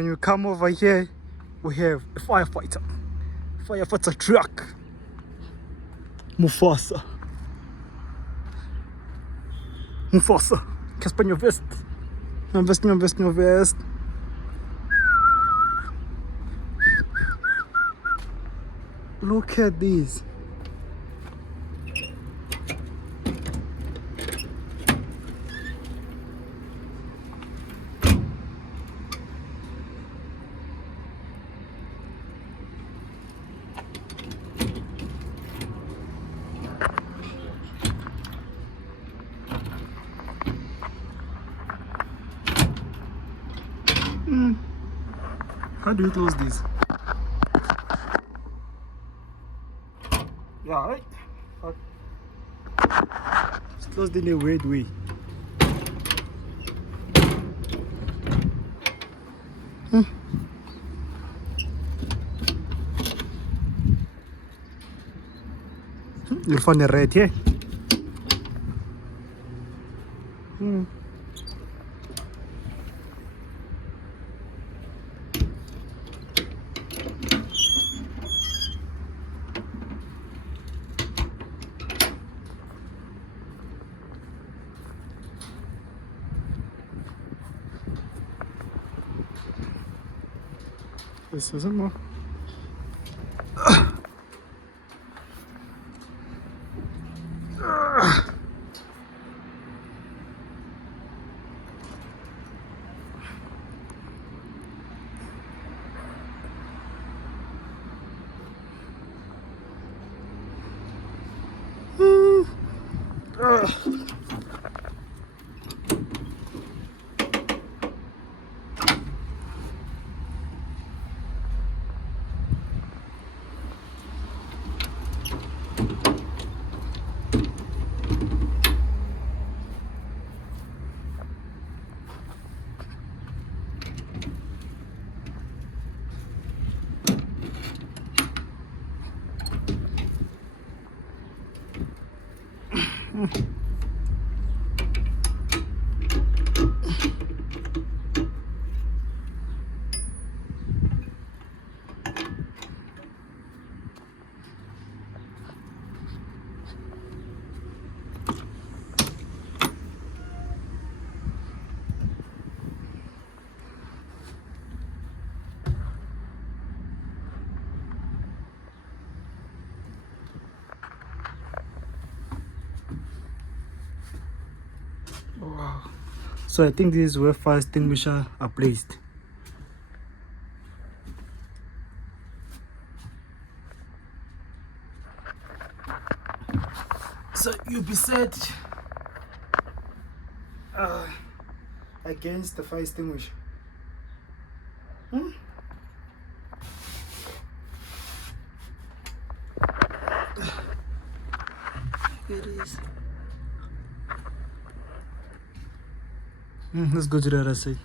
When you come over here, we have a firefighter truck. Mufasa, Casper, your vest. Your vest. Look at this. How do you close this? Yeah, right. It's closed in a weird way. You'll find the red here. This isn't more. Wow. So I think this is where fire extinguisher are placed. So you'll be set against the fire extinguisher. It is. Let's go to the other side.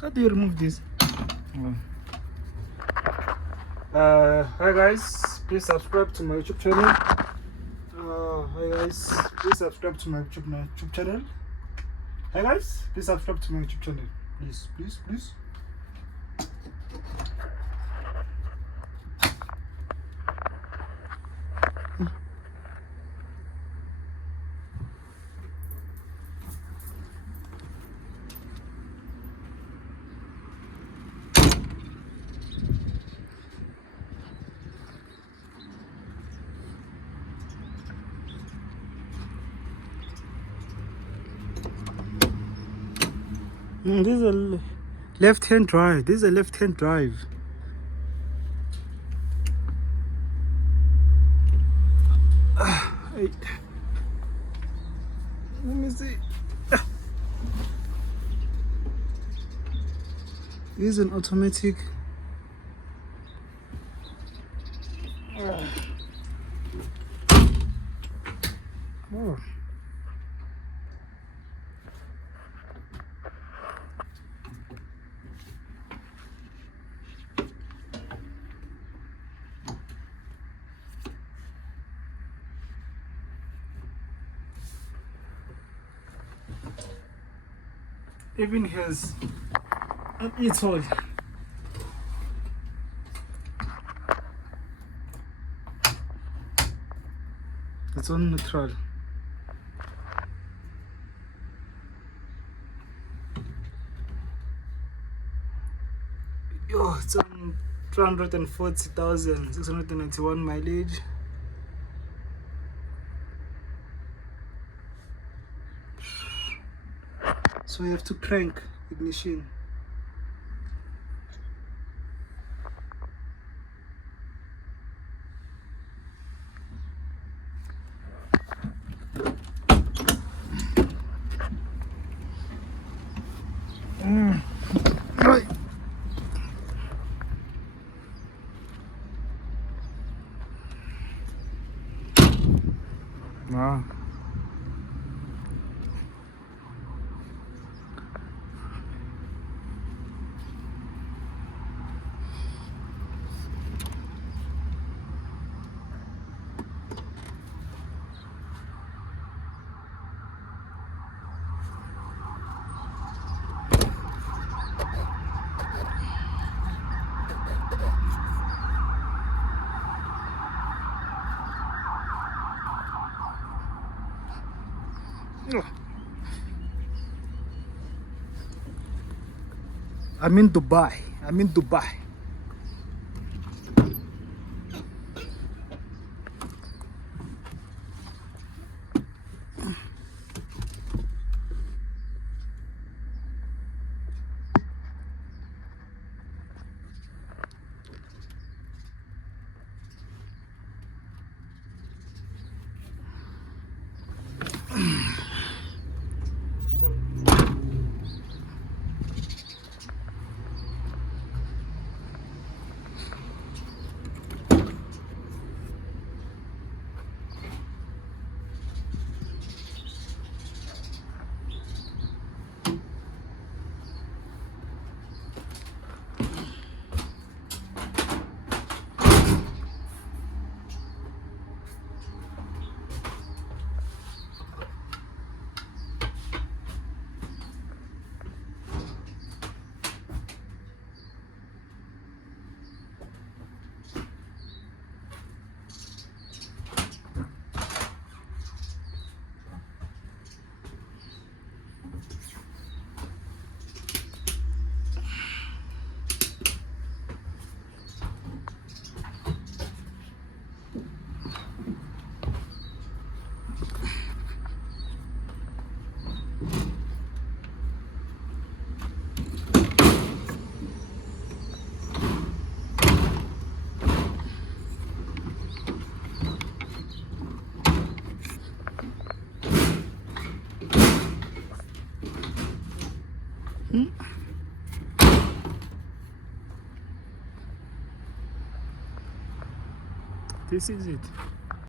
How do you remove this? Hi guys, please subscribe to my YouTube channel. Hi guys, please subscribe to my YouTube channel. Hi guys, please subscribe to my YouTube channel. Please. This is a left-hand drive. Let me see. Is an automatic. Oh. Even has an e-toy. It's on neutral. Yo, it's on 240,691 mileage. So you have to crank ignition. Right. Wow. I'm in Dubai. I'm in Dubai. This is it.